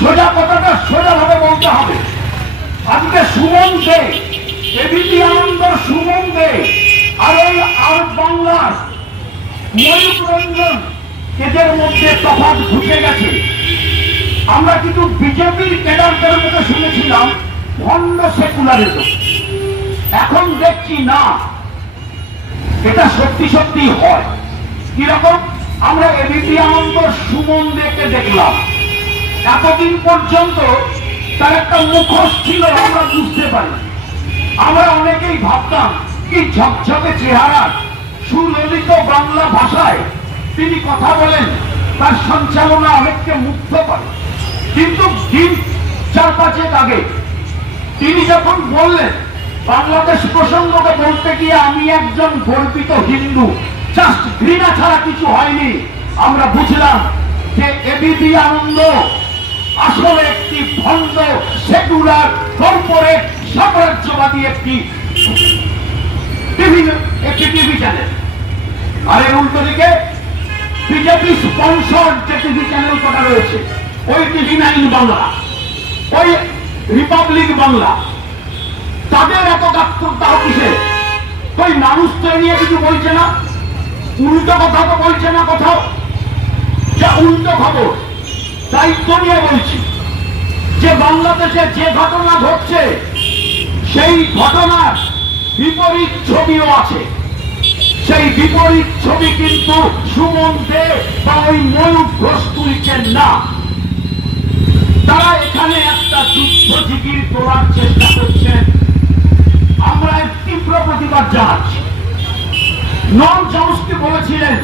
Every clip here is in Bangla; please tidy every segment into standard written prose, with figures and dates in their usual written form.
সোজা কথাটা সোজা ভাবে বলতে হবে। আজকে সুমন দে, এবিপি আনন্দ সুমন দে আর এই আর বাংলার ময়ূর রঞ্জন, এদের মধ্যে তফাৎ ঘুচে গেছে। আমরা কিন্তু বিজেপির ক্যাডারদের মধ্যে শুনেছিলাম ভণ্ড সেকুলারিজম, এখন দেখছি না এটা সত্যি সত্যি হয়। কিরকম? আমরা এবিপি আনন্দ সুমন দেকে দেখলাম, এতদিন পর্যন্ত তার একটা মুখোশ ছিল, আমরা বুঝতে পারি। আমরা অনেকেই ভাবতাম কি ঝকঝকে চেহারা, সুললিত বাংলা ভাষায় তিনি কথা বলেন, তার সঞ্চালনা অনেককে মুগ্ধ করে। কিন্তু দিন 4-5 আগে তিনি যখন বললেন বাংলাদেশ প্রসঙ্গকে বলতে গিয়ে আমি একজন গর্বিত হিন্দু, জাস্ট ঘৃণা ছাড়া কিছু হয়নি, আমরা বুঝলাম যে এবিপি আনন্দ আসলে একটি ভণ্ড সেকুলার কর্পোরেট সাম্রাজ্যবাদী একটি টিভি চ্যানেল। আর এর উল্টো দিকে বিজেপি স্পন্সর যে টিভি চ্যানেল কটা রয়েছে, ওই TV9 বাংলা, ওই রিপাবলিক বাংলা, তাদের এত গাত্রদাহ কিসে? ওই মানুষ তো নিয়ে কিছু বলছে না, উল্টো কথা তো বলছে না কোথাও, যা উল্টো খবর। দায়িত্ব নিয়ে বলছি যে বাংলাদেশে যে ঘটনা ঘটছে সেই ঘটনার বিপরীত ছবিও আছে। সেই বিপরীত ছবি কিন্তু সুমন দে বা ওই ময়ূর ঘোষ তুলছেন না। তারা এখানে একটা যুদ্ধ জিগির তোলার চেষ্টা করছেন, আমরা এর তীব্র প্রতিবাদ জানাচ্ছি। নন চমস্কি বলেছিলেন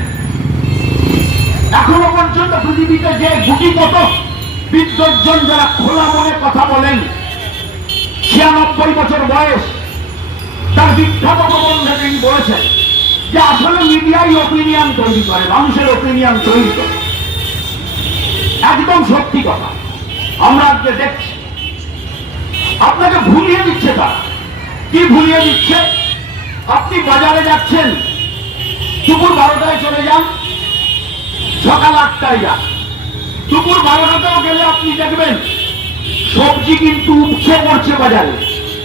এখনো পর্যন্ত পৃথিবীতে যে গুটিগত বিদ্বজ্জন যারা খোলা মনে কথা বলেন, 96 বছর বয়স, তার বিখ্যাত প্রবন্ধে তিনি বলেছেন যে আসলে মিডিয়াই ওপিনিয়ন তৈরি করে, মানুষের ওপিনিয়ন তৈরি করে। একদম সত্যি কথা। আমরা আজকে দেখছি আপনাকে ভুলিয়ে দিচ্ছে। তারা কি ভুলিয়ে দিচ্ছে? আপনি বাজারে যাচ্ছেন, দুপুর 12টায় চলে যান, সকাল 8টায় যান, দুপুর 12টাতেও গেলে আপনি দেখবেন সবজি কিন্তু উঠছে পড়ছে বাজারে।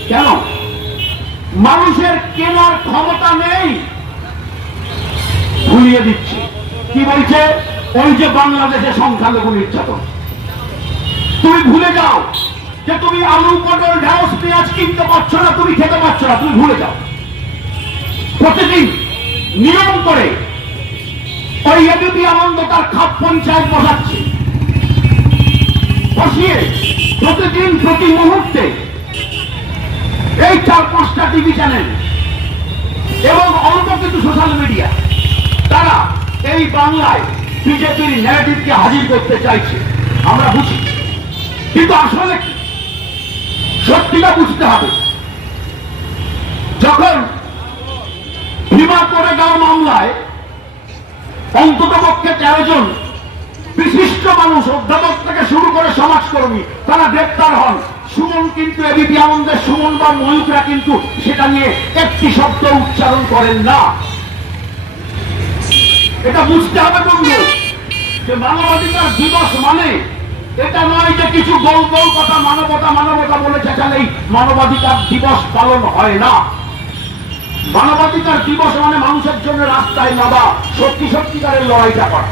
কেন? মানুষের কেনার ক্ষমতা নেই। ভুলিয়ে দিচ্ছে। কি বলছে? ওই যে বাংলাদেশে সংখ্যালঘু নির্যাতন। তুমি ভুলে যাও যে তুমি আলু, পটল, ঢেঁড়স, পেঁয়াজ কিনতে পারছো না, তুমি খেতে পারছো না, তুমি ভুলে যাও। প্রতিদিন নিয়ম করে ওই এবিপি আনন্দ তার খাপ পঞ্চায়েত বসাচ্ছে, বসিয়ে প্রতিদিন প্রতি মুহূর্তে এই 4-5টা টিভি চ্যানেল এবং অল্প কিছু সোশ্যাল মিডিয়া, তারা এই বাংলায় বিজেপির ন্যারেটিভকে হাজির করতে চাইছে। আমরা বুঝি, কিন্তু আসলে সত্যিটা বুঝতে হবে। যখন ভীমা কোরেগাঁও মামলায় অন্তত পক্ষে 13 জন বিশিষ্ট মানুষ, অধ্যাপক থেকে শুরু করে সমাজকর্মী, তারা গ্রেপ্তার হন, সুমন কিন্তু এবিপি আনন্দের সুমন বা ময়ূকরা কিন্তু সেটা নিয়ে একটি শব্দ উচ্চারণ করেন না। এটা বুঝতে হবে বন্ধু, যে মানবাধিকার দিবস মানে এটা নয় যে কিছু গোল গোল কথা মানবতা মানবতা বলে চেঁচালেই মানবাধিকার দিবস পালন হয় না। মানবাধিকার দিবস মানে মানুষের জন্য রাস্তায় নামা, সত্যি সত্যিকারের লড়াইটা করা।